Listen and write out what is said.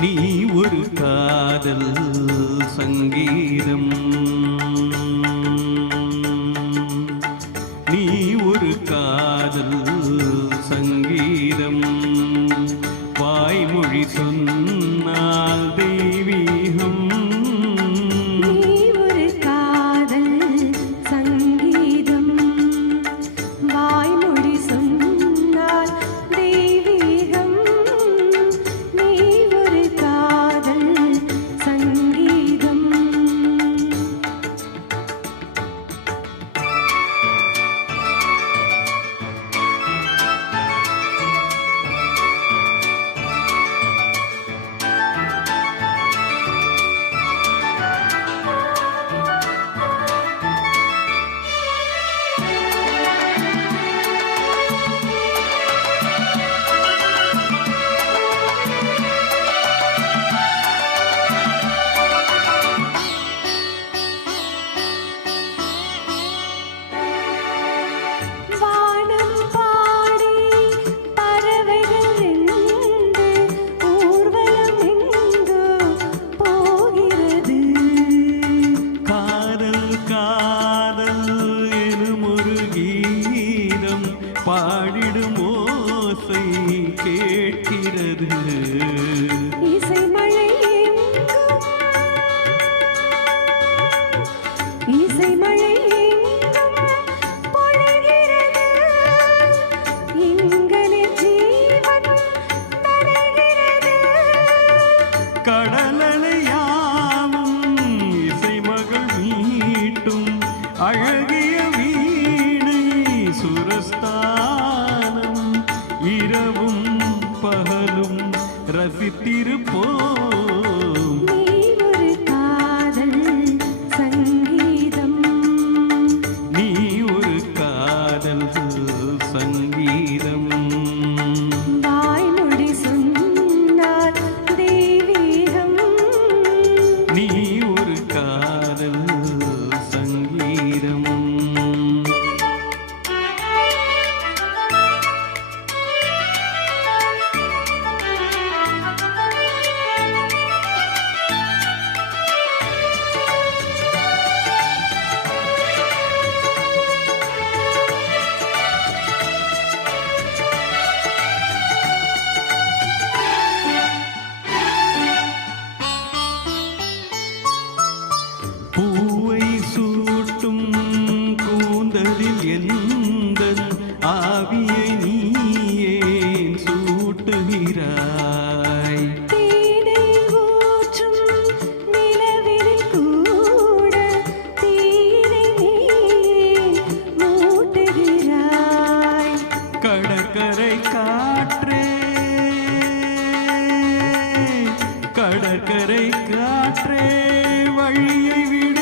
நீ ஒரு காதல் சங்கீதம், நீ ஒரு காதல் சங்கீதம், வாய்மொழி சொன்னால் தெய்வீகம். நீ ஒரு காதல் சங்கீதம், வாய்மொழி சொன்னால் தெய்வீகம். நீ ஒரு காதல் சங்கீதம். வானம் பாடி பறவைகள் ரெண்டு ஊர்வலம் எங்கோ போகிறது. காதல் காதல் எனும் ஒரு கீதம் பாடிடும் ஓசை கேட்கிறது. இசை மழை எங்கும், இசை மழை எங்கும் பொழிகிறது. எங்களின் ஜீவன் நனைகிறது. கடலலையாவும் இசை மகள் மீட்டும் அழகிய வீணை சுரஸ்தானம், இரவும் பகலும் ரசித்திருப்போம். நீ ஒரு காதல் சங்கீதம், நீ ஒரு காதல் சங்கீதம், வாய்மொழி சொன்னால் தெய்வீகம். நீ ஒரு காதல் சங்கீதம். பூவை சூட்டும் கூந்தலில் எந்தன் ஆவியை நீ ஏன் சூட்டுகிறாய்? தேனை ஊற்றும் நிலவினில் கூட தீனை நீயே மூட்டுகிறாய். கடற்கரை காற்றே, கடற்கரை காற்றே வழியை விடு.